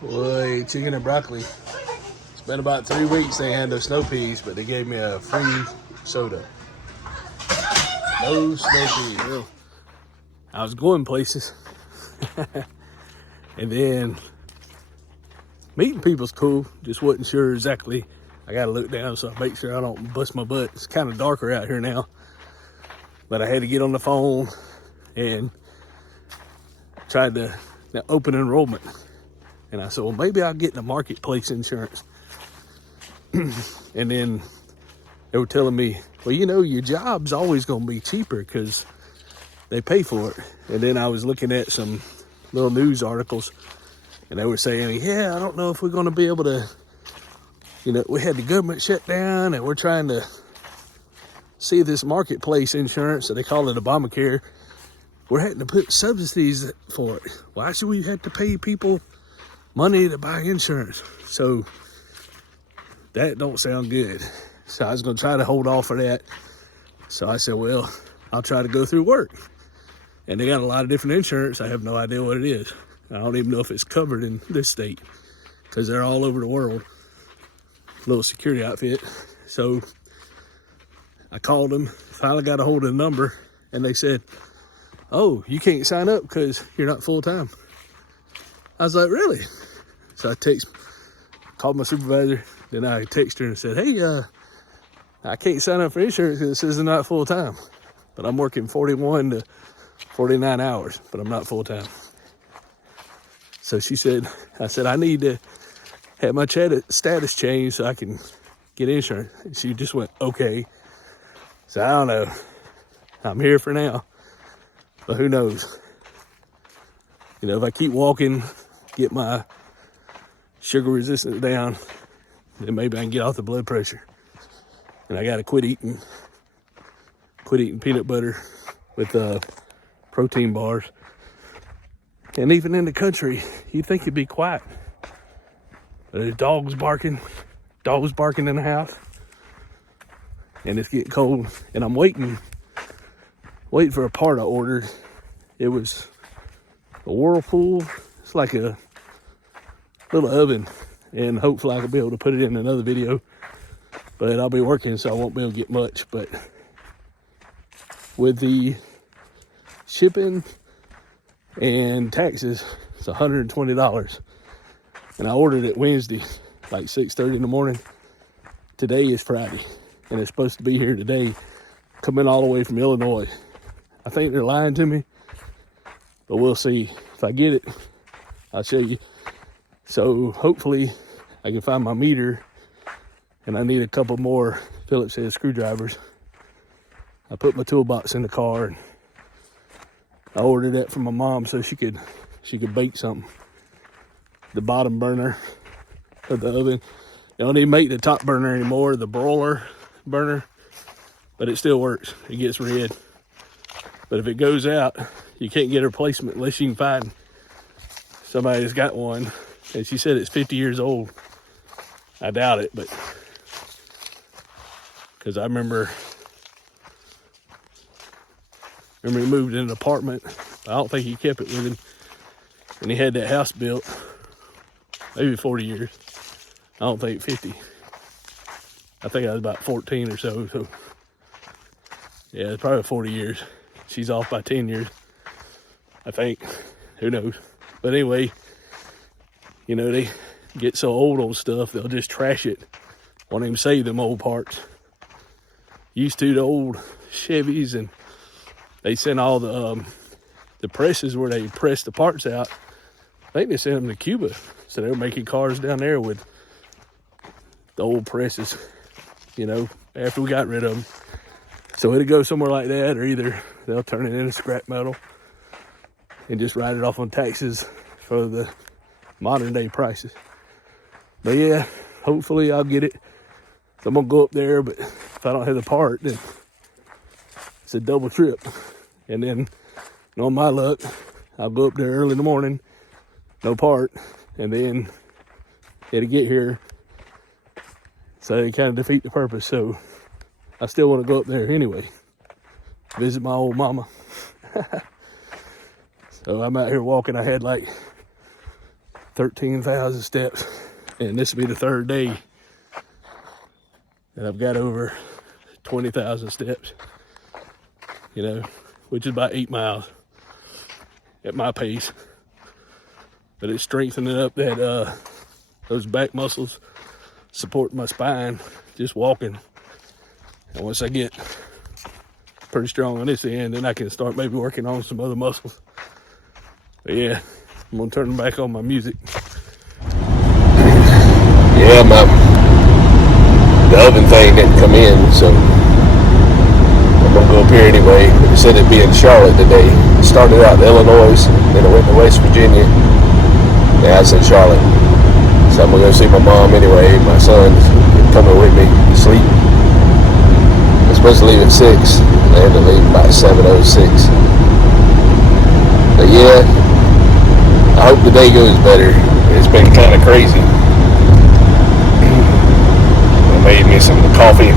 Boy, chicken and broccoli. It's been about 3 weeks they had no snow peas, but they gave me a free soda. No snow peas. Real. I was going places. And then meeting people's cool. Just wasn't sure exactly. I gotta look down so I make sure I don't bust my butt. It's kind of darker out here now. But I had to get on the phone and tried to open enrollment. And I said, well, maybe I'll get the marketplace insurance. And then they were telling me, well, you know, your job's always going to be cheaper because they pay for it. And then I was looking at some little news articles and they were saying, yeah, I don't know if we're going to be able to, you know, we had the government shut down and we're trying to see this marketplace insurance, so they call it Obamacare. We're having to put subsidies for it. Why should we have to pay people money to buy insurance? So that don't sound good. So I was going to try to hold off for that. So I said, well, I'll try to go through work. And they got a lot of different insurance. I have no idea what it is. I don't even know if it's covered in this state because they're all over the world. Little security outfit. So I called them, finally got a hold of the number, and they said, oh, you can't sign up because you're not full-time. I was like, really? So I called my supervisor, then I texted her and said, hey, I can't sign up for insurance because it says I'm not full-time. But I'm working 41 to 49 hours, but I'm not full-time. So I said, I need to have my status changed so I can get insurance. And she just went, okay. So I don't know. I'm here for now, but who knows? You know, if I keep walking, get my sugar resistance down, then maybe I can get off the blood pressure. And I got to quit eating peanut butter with protein bars. And even in the country, you'd think it'd be quiet. But there's dogs barking in the house. And it's getting cold. And I'm waiting for a part I ordered. It was a Whirlpool. It's like a little oven. And hopefully I can be able to put it in another video. But I'll be working, so I won't be able to get much. But with the shipping and taxes, it's $120. And I ordered it Wednesday, like 6:30 in the morning. Today is Friday, and it's supposed to be here today, coming all the way from Illinois. I think they're lying to me, but we'll see. If I get it, I'll show you. So hopefully I can find my meter, and I need a couple more Phillips head screwdrivers. I put my toolbox in the car, and I ordered that from my mom so she could bake something. The bottom burner of the oven. They don't even make the top burner anymore, the broiler burner, but it still works. It gets red. But if it goes out, you can't get a replacement unless you can find somebody that's got one. And she said it's 50 years old. I doubt it, but because I remember he moved in an apartment. I don't think he kept it with him. And he had that house built, maybe 40 years. I don't think 50. I think I was about 14 or so. So yeah, it's probably 40 years. She's off by 10 years, I think. Who knows? But anyway, you know, they get so old on stuff, they'll just trash it. Won't even save them old parts. Used to the old Chevys, and they sent all the presses where they press the parts out. I think they sent them to Cuba. So they were making cars down there with the old presses, you know, after we got rid of them. So it'll go somewhere like that, or either they'll turn it into scrap metal and just write it off on taxes for the modern day prices. But yeah, hopefully I'll get it. So I'm gonna go up there, but if I don't have the part, then it's a double trip. And then, on my luck, I'll go up there early in the morning, no part, and then it'll get here. So it kind of defeat the purpose. So I still want to go up there anyway, visit my old mama. So I'm out here walking. I had like 13,000 steps. And this will be the third day that I've got over 20,000 steps, you know, which is about 8 miles at my pace. But it's strengthening up that those back muscles, supporting my spine, just walking. And once I get pretty strong on this end, then I can start maybe working on some other muscles. But yeah, I'm gonna turn back on my music. Yeah, the oven thing didn't come in, so I'm gonna go up here anyway. But it said it'd be in Charlotte today. It started out in Illinois, then it went to West Virginia. Now it's in Charlotte. So I'm gonna go see my mom anyway. My son's coming with me to sleep. I'm supposed to leave at 6. They had to leave about 7:06. But yeah, I hope the day goes better. It's been kind of crazy. I made me some coffee,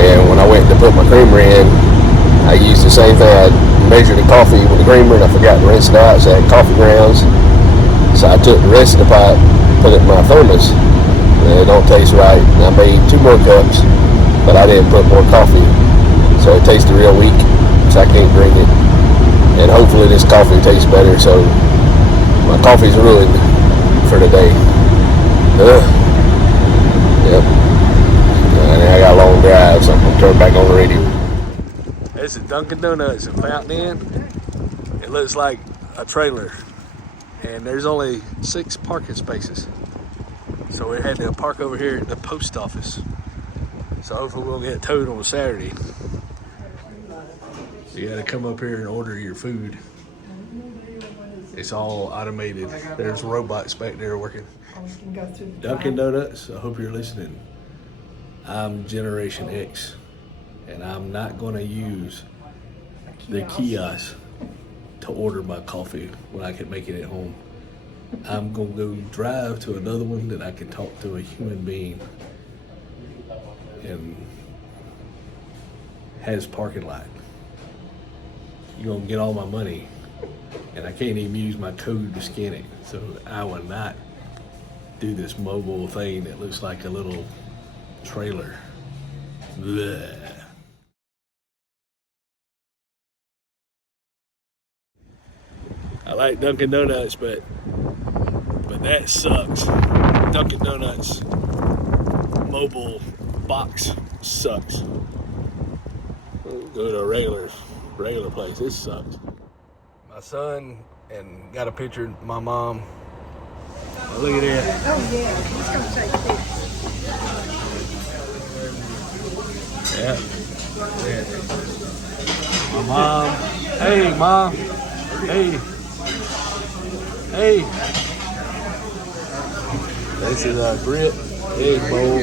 and when I went to put my creamer in, I used the same thing. I measured the coffee with the creamer, and I forgot to rinse it out, so I had coffee grounds. So I took the rest of the pot, put it in my thermos, and it don't taste right. And I made 2 more cups, but I didn't put more coffee, so it tasted real weak, so I can't drink it. And hopefully this coffee tastes better, so my coffee's ruined for the day. Yep. And I got a long drive, so I'm gonna turn back on the radio. This is Dunkin' Donuts in Fountain Inn. It looks like a trailer, and there's only 6 parking spaces. So we had to park over here at the post office. So hopefully we'll get towed on Saturday. You gotta come up here and order your food. It's all automated. There's robots back there working. Dunkin' Donuts, I hope you're listening. I'm Generation X, and I'm not gonna use the kiosk to order my coffee when I can make it at home. I'm gonna go drive to another one that I can talk to a human being and has parking lot. You're gonna get all my money, and I can't even use my code to scan it. So I will not do this mobile thing that looks like a little trailer. Blech. I like Dunkin' Donuts, but that sucks. Dunkin' Donuts mobile box sucks. Go to a regular place. This sucks. My son and got a picture of my mom. Oh, look at that. Oh yeah, he's gonna take this. Yeah. My mom. Hey, Mom. Hey. Hey. This is a grit egg bowl.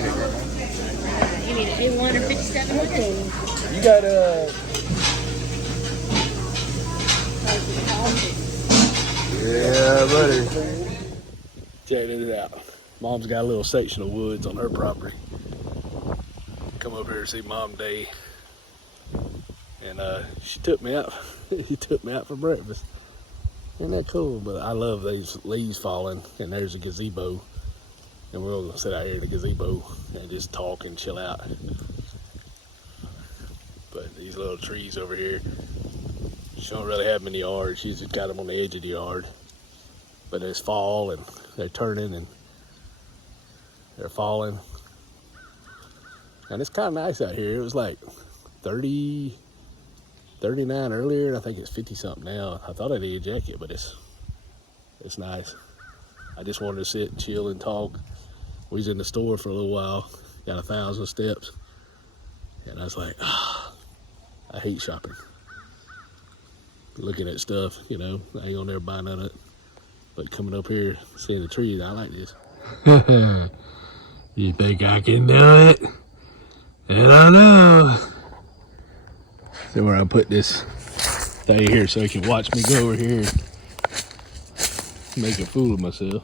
You need to do 157 with You got yeah, buddy. Check this out. Mom's got a little section of woods on her property. Come over here to see Mom Day. And she took me out. He took me out for breakfast. Isn't that cool? But I love these leaves falling. And there's a gazebo. And we're gonna sit out here in the gazebo and just talk and chill out. But these little trees over here, she don't really have them in the yard. She's just got them on the edge of the yard. But it's fall and they're turning and they're falling. And it's kind of nice out here. It was like 30, 39 earlier, and I think it's 50 something now. I thought I needed a jacket, but it's nice. I just wanted to sit and chill and talk. We was in the store for a little while, got 1,000 steps, and I was like, I hate shopping. Looking at stuff, you know, I ain't gonna never buy none of it. But coming up here, seeing the trees, I like this. You think I can do it? I don't know. So where I put this thing here so you can watch me go over here and make a fool of myself.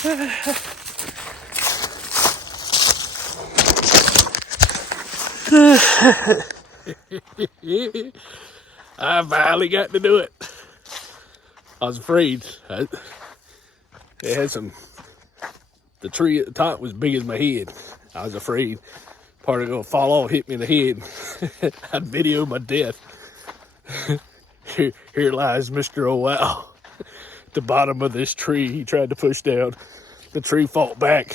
I finally got to do it. I was afraid. It had the tree at the top was big as my head. I was afraid part of it gonna fall off, hit me in the head. I'd video my death. Here lies Mr. Oh wow. At the bottom of this tree he tried to push down. The tree fought back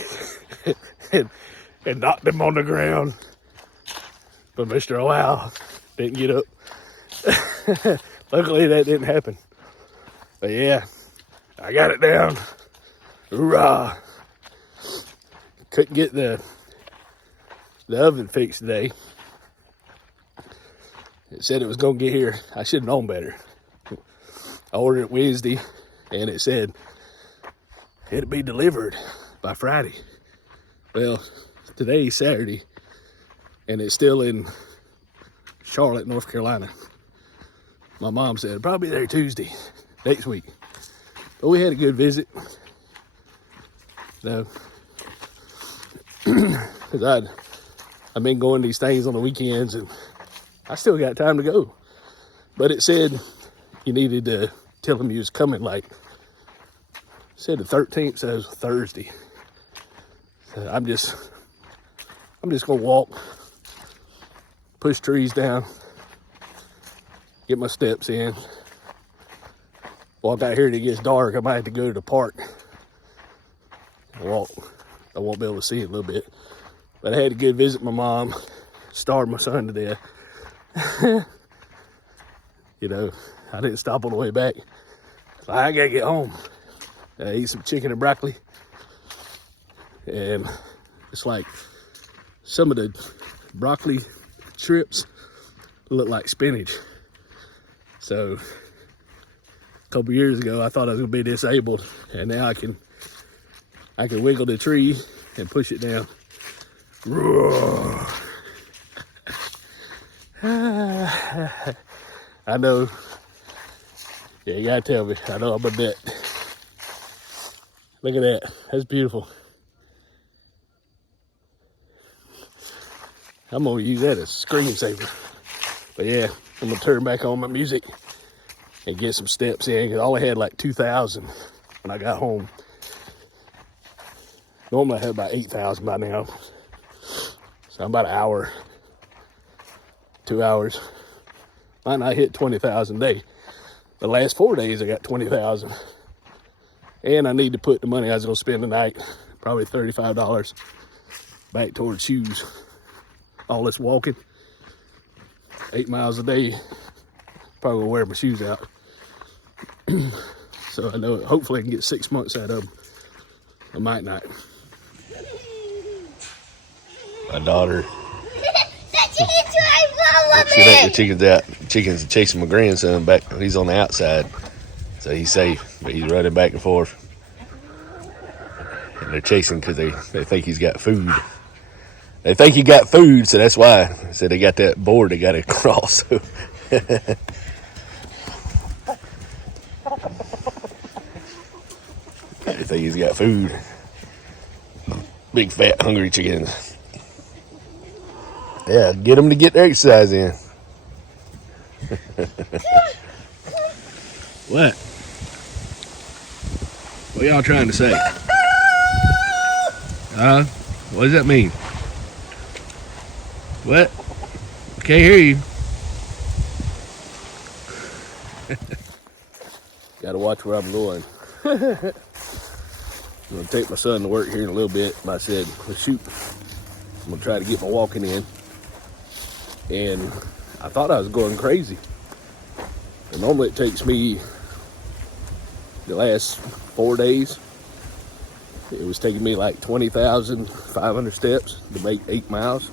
and knocked him on the ground. But Mr. Oh wow didn't get up. Luckily that didn't happen. But yeah, I got it down. Hoorah. Couldn't get the oven fixed today. It said it was gonna get here. I should have known better. I ordered it Wednesday and it said it'd be delivered by Friday. Well, today's Saturday and it's still in Charlotte, North Carolina. My mom said probably there Tuesday, next week. But we had a good visit. No. Because I've been going these things on the weekends and I still got time to go. But it said you needed to tell them you was coming like, said the 13th, so it was Thursday. So I'm just gonna walk, push trees down, get my steps in. Walk out here till it gets dark. I might have to go to the park and walk. I won't be able to see it a little bit. But I had a good visit with my mom. Starved my son to death. You know, I didn't stop on the way back. I gotta get home. I eat some chicken and broccoli. And it's like some of the broccoli strips look like spinach. So a couple years ago I thought I was gonna be disabled, and now I can wiggle the tree and push it down. I know. Yeah, you gotta tell me. I know I'm a nut. Look at that. That's beautiful. I'm gonna use that as a screensaver. But yeah, I'm gonna turn back on my music and get some steps in, because I only had like 2,000 when I got home. Normally I have about 8,000 by now. So I'm about an hour, 2 hours. Might not hit 20,000 a day. The last 4 days I got 20,000. And I need to put the money I was gonna spend tonight, probably $35, back towards shoes. All this walking, 8 miles a day, probably gonna wear my shoes out. So I know hopefully I can get 6 months out of them. I might not. My daughter. She let the chickens out. The chickens are chasing my grandson back. He's on the outside, so he's safe, but he's running back and forth. And they're chasing because they think he's got food. They think he got food, so that's why. So they got that board they got to cross. They think he's got food. Big, fat, hungry chickens. Yeah, get them to get their exercise in. What? What y'all trying to say? What does that mean? What? Can't hear you. Gotta watch where I'm going. I'm gonna take my son to work here in a little bit. I said, let's shoot. I'm gonna try to get my walking in. And I thought I was going crazy. And normally it takes me the last 4 days. It was taking me like 20,500 steps to make 8 miles.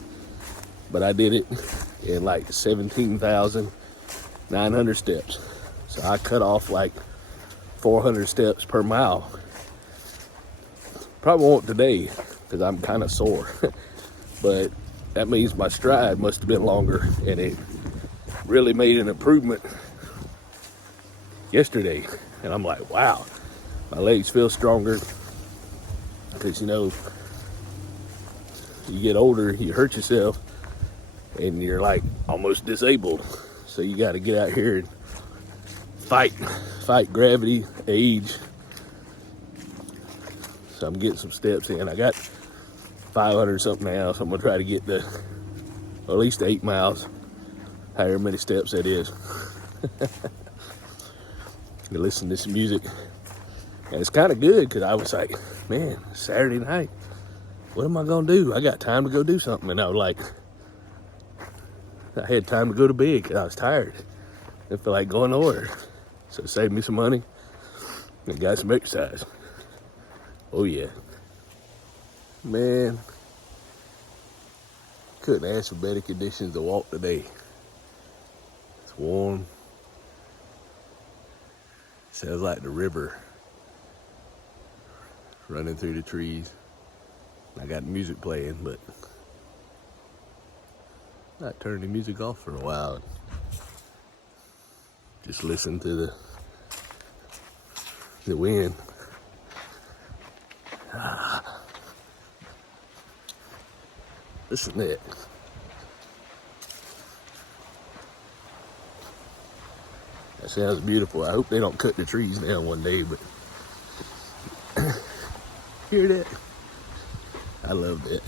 But I did it in like 17,900 steps. So I cut off like 400 steps per mile. Probably won't today because I'm kind of sore. But that means my stride must have been longer, and it really made an improvement yesterday. And I'm like, wow, my legs feel stronger. because, you know, you get older, you hurt yourself, and you're like almost disabled. So you got to get out here and fight gravity, age. So I'm getting some steps in. I got 500 something now, so I'm gonna try to get at least 8 miles, however many steps that is. You listen to some music, and it's kind of good because I was like, man, Saturday night, what am I gonna do? I got time to go do something, and I was like, I had time to go to bed because I was tired. I felt like going nowhere, so it saved me some money and got some exercise. Oh yeah, man, couldn't ask for better conditions to walk today. It's warm. Sounds like the river running through the trees. I got music playing, but I turned the music off for a while and just listen to the wind. Listen to that. That sounds beautiful. I hope they don't cut the trees down one day, but hear that? I love that.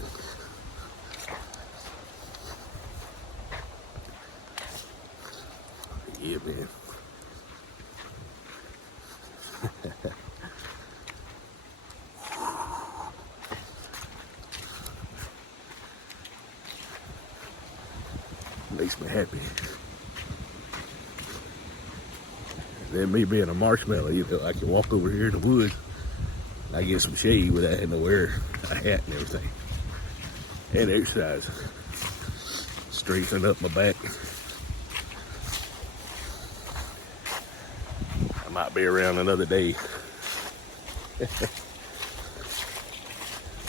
Yeah, man. Makes me happy. Then me being a marshmallow, you know, I can walk over here in the woods and I get some shade without having to wear a hat and everything. And exercise. Strengthen up my back. I might be around another day.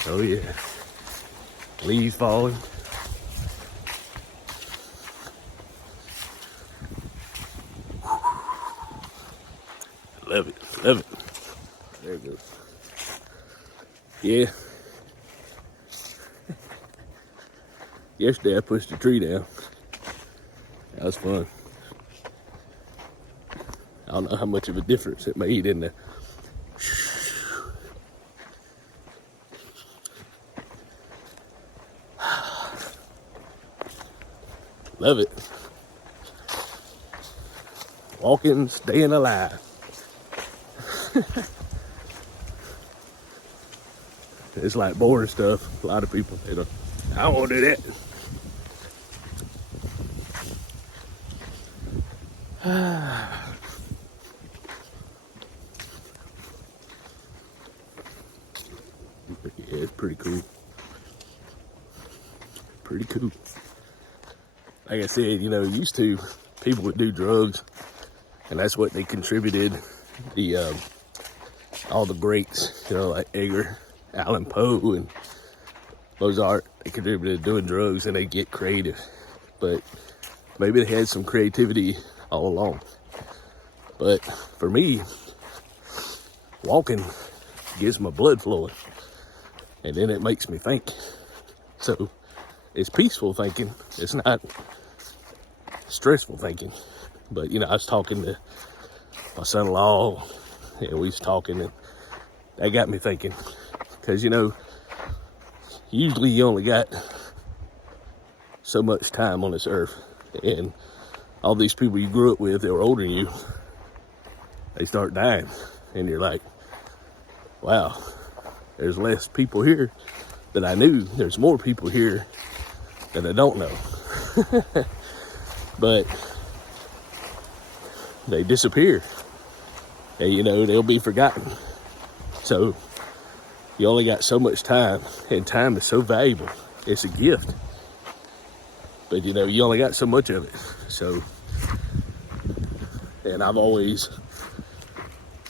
Oh yeah. Leaves falling. Love it, love it. There it goes. Yeah. Yesterday I pushed a tree down. That was fun. I don't know how much of a difference it made in the love it. Walking, staying alive. It's like boring stuff. A lot of people, they don't, I don't want to do that. Yeah, it's pretty cool. Pretty cool. Like I said, you know, used to, people would do drugs, and that's what they contributed the all the greats, you know, like Edgar Allan Poe and Mozart. They contributed to doing drugs and they get creative, but maybe they had some creativity all along. But for me, walking gets my blood flowing, and then it makes me think. So it's peaceful thinking. It's not stressful thinking. But you know, I was talking to my son-in-law, and we was talking, and that got me thinking. Because, you know, usually you only got so much time on this earth, and all these people you grew up with that were older than you, they start dying, and you're like, wow, there's less people here that I knew. There's more people here that I don't know. But they disappear, and you know, they'll be forgotten. So you only got so much time, and time is so valuable. It's a gift, but you know, you only got so much of it. So, and I've always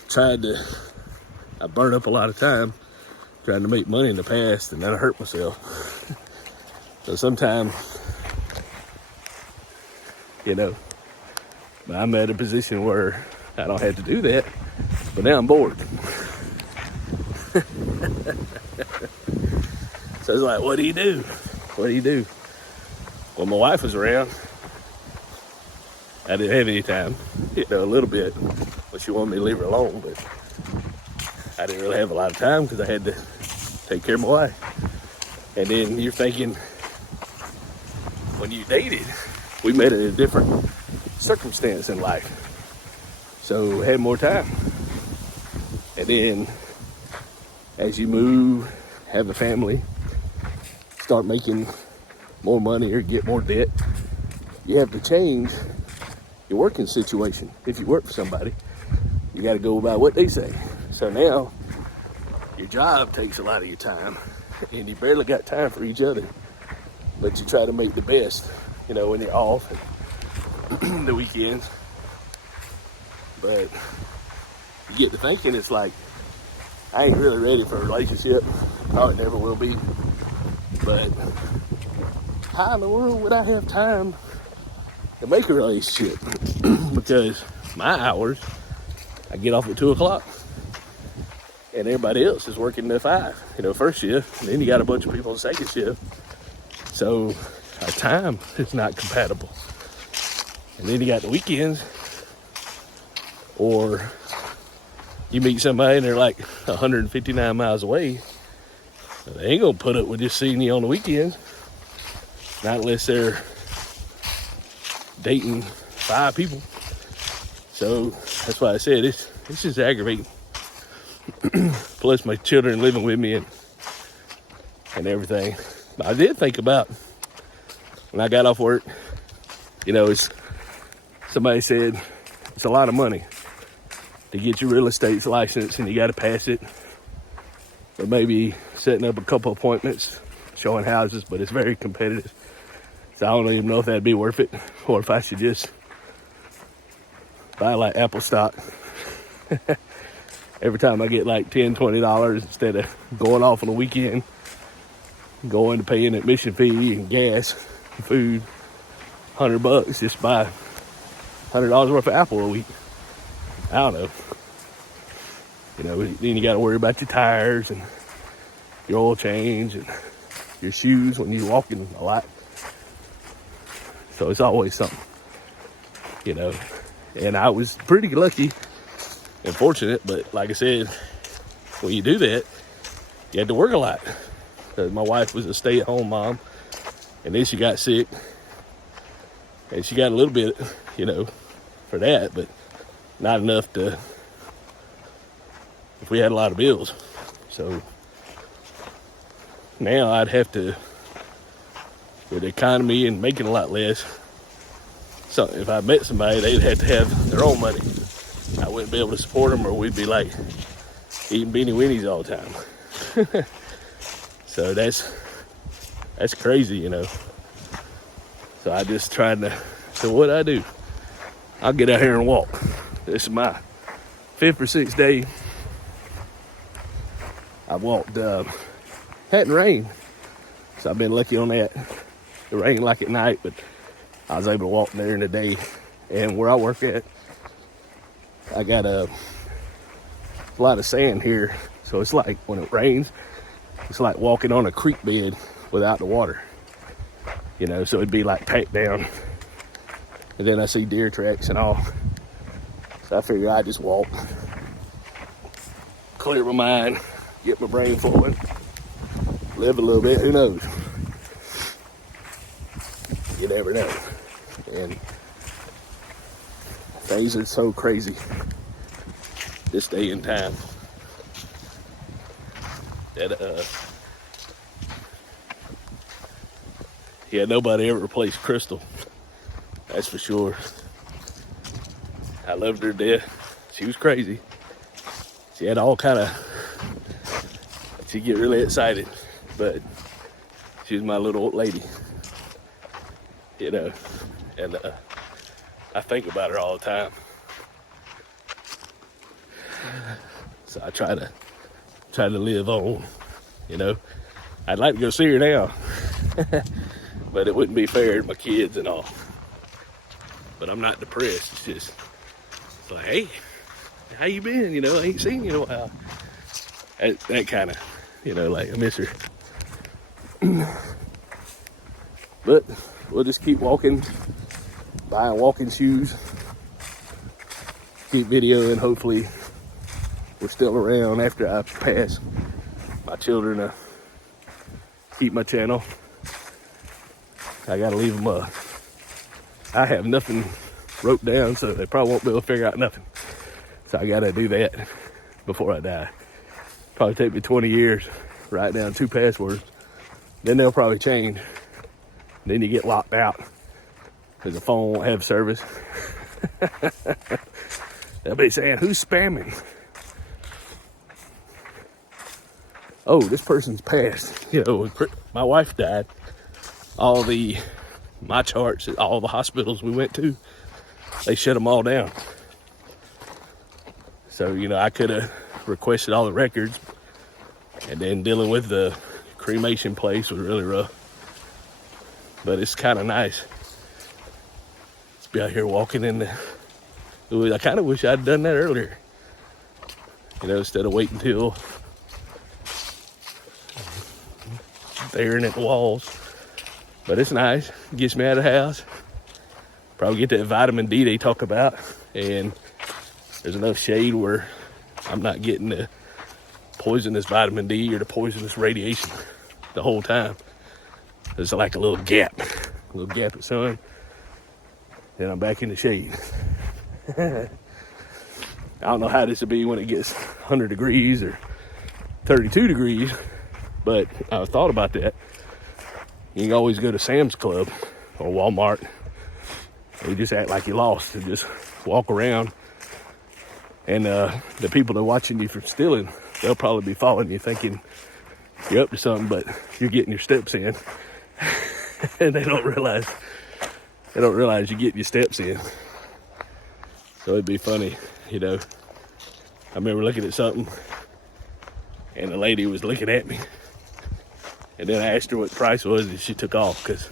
tried to, I burned up a lot of time trying to make money in the past, and then I hurt myself. So sometimes, you know, I'm at a position where I don't have to do that, but now I'm bored. So it's like, what do you do? What do you do? When my wife was around, I didn't have any time, a little bit, but she wanted me to leave her alone, but I didn't really have a lot of time because I had to take care of my wife. And then you're thinking, when you dated, we met in a different circumstance in life. So had more time. And then as you move, have a family, start making more money or get more debt, you have to change your working situation. If you work for somebody, you got to go by what they say. So now your job takes a lot of your time and you barely got time for each other, but you try to make the best, when you're off and the weekends. But you get to thinking, it's like, I ain't really ready for a relationship. Probably never will be. But how in the world would I have time to make a relationship? Because my hours, I get off at 2 o'clock. And everybody else is working at 5, first shift. And then you got a bunch of people on second shift. So our time is not compatible. And then you got the weekends. Or you meet somebody and they're like 159 miles away. They ain't gonna put up with just seeing you on the weekends. Not unless they're dating 5 people. So that's why I said it's just aggravating. Plus my children living with me and everything. But I did think about when I got off work, somebody said it's a lot of money to get your real estate license and you got to pass it. Or maybe setting up a couple appointments, showing houses, but it's very competitive. So I don't even know if that'd be worth it or if I should just buy like Apple stock. Every time I get like $10, $20 instead of going off on a weekend, going to paying admission fee and gas, and food, $100, just buy $100 worth of Apple a week. I don't know. Then you got to worry about your tires and your oil change and your shoes when you're walking a lot. So it's always something, And I was pretty lucky and fortunate, but like I said, when you do that, you had to work a lot. My wife was a stay-at-home mom, and then she got sick, and she got a little bit, for that, but not enough if we had a lot of bills. So now I'd have to, with the economy and making a lot less, so if I met somebody, they'd have to have their own money. I wouldn't be able to support them, or we'd be like eating beanie weenies all the time. So that's crazy, So I just tried to, so what I do, I'll get out here and walk. This is my 5th or 6th day. I walked, hadn't rained, so I've been lucky on that. It rained like at night, but I was able to walk there in the day. And where I work at, I got a lot of sand here, so it's like when it rains, it's like walking on a creek bed without the water, so it'd be like packed down. And then I see deer tracks and all, so I figure I just walk, clear my mind, get my brain flowing, live a little bit. Who knows? You never know. And things are so crazy this day and time that nobody ever replaced Crystal, that's for sure. I loved her to death. She was crazy. She had all kind of, she'd get really excited, but she was my little old lady, and I think about her all the time. So I try to live on, I'd like to go see her now, but it wouldn't be fair to my kids and all. But I'm not depressed. It's like, hey, how you been? I ain't seen you in a while. That kind of, like I miss her. But we'll just keep walking, buying walking shoes, keep videoing. Hopefully we're still around after I pass my children to keep my channel. I gotta leave them I have nothing wrote down, so they probably won't be able to figure out nothing. So I gotta do that before I die. Probably take me 20 years, write down 2 passwords. Then they'll probably change. Then you get locked out because the phone won't have service. They'll be saying, who's spamming? Oh, this person's passed. You know, my wife died. My charts at all the hospitals we went to, they shut them all down. So, you know, I could have requested all the records, and then dealing with the cremation place was really rough. But it's kind of nice. Let's be out here walking in I kind of wish I'd done that earlier. You know, instead of waiting till staring at the walls. But it's nice. It gets me out of the house. Probably get that vitamin D they talk about. And there's enough shade where I'm not getting the poisonous vitamin D or the poisonous radiation the whole time. There's like a little gap of sun. Then I'm back in the shade. I don't know how this will be when it gets 100 degrees or 32 degrees, but I've thought about that. You can always go to Sam's Club or Walmart and you just act like you lost and just walk around. And the people that are watching you from stealing, they'll probably be following you thinking you're up to something, but you're getting your steps in. And they don't realize you're getting your steps in. So it'd be funny, you know. I remember looking at something and the lady was looking at me, and then I asked her what the price was and she took off because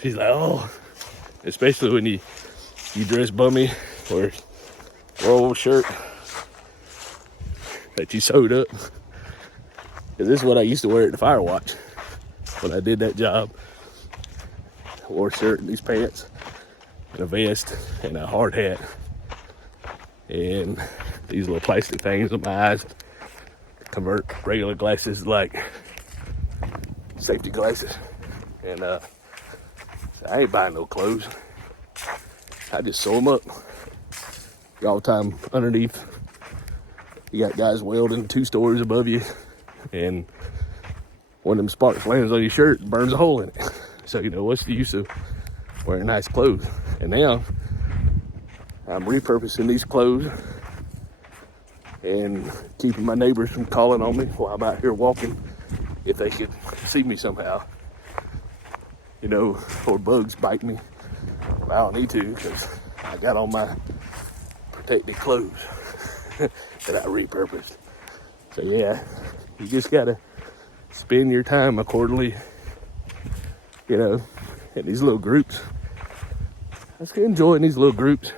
she's like, oh, especially when you dress bummy or old shirt that you sewed up. Because this is what I used to wear at the fire watch when I did that job. I wore a shirt and these pants and a vest and a hard hat and these little plastic things on my eyes to convert regular glasses like safety glasses. And I ain't buying no clothes. I just sew them up. All the time underneath, you got guys welding 2 stories above you, and one of them sparks lands on your shirt and burns a hole in it. So, you know, what's the use of wearing nice clothes? And now I'm repurposing these clothes and keeping my neighbors from calling on me while I'm out here walking if they could see me somehow, you know, or bugs bite me. Well, I don't need to because I got on my protective clothes that I repurposed. So yeah, you just gotta spend your time accordingly, you know, in these little groups. I was enjoying these little groups,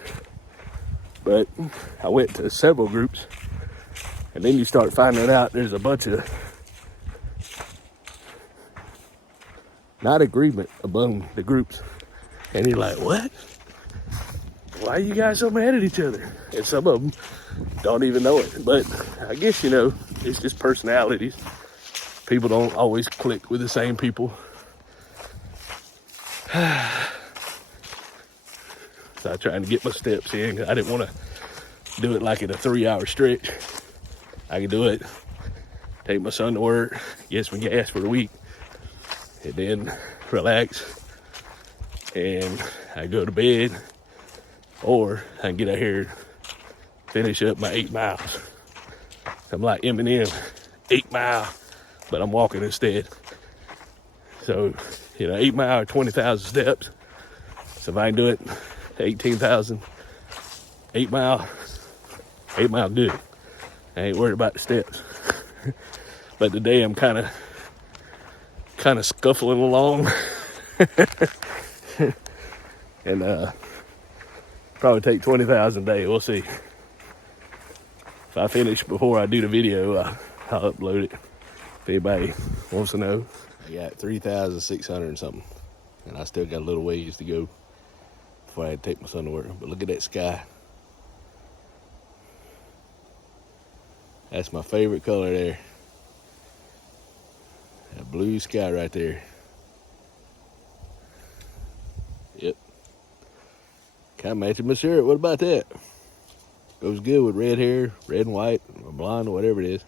but I went to several groups, and then you start finding out there's a bunch of not agreement among the groups, and you're like, what? Why are you guys so mad at each other? And some of them don't even know it. But I guess, you know, it's just personalities. People don't always click with the same people. So I'm trying to get my steps in. I didn't want to do it like in a 3-hour stretch. I could do it, take my son to work, get some gas for the week, and then relax. And I go to bed. Or I can get out here and finish up my 8 miles. I'm like Eminem, 8 mile, but I'm walking instead. So, you know, 8 mile, 20,000 steps. So if I can do it, 18,000, 8 mile good. I ain't worried about the steps. But today I'm kind of scuffling along. And probably take 20,000 a day. We'll see. If I finish before I do the video, I'll upload it. If anybody wants to know, I got 3,600 and something. And I still got a little ways to go before I had to take my son to work. But look at that sky. That's my favorite color there. That blue sky right there. Yep. Kind of matching my shirt. What about that? Goes good with red hair, red and white, or blonde, or whatever it is.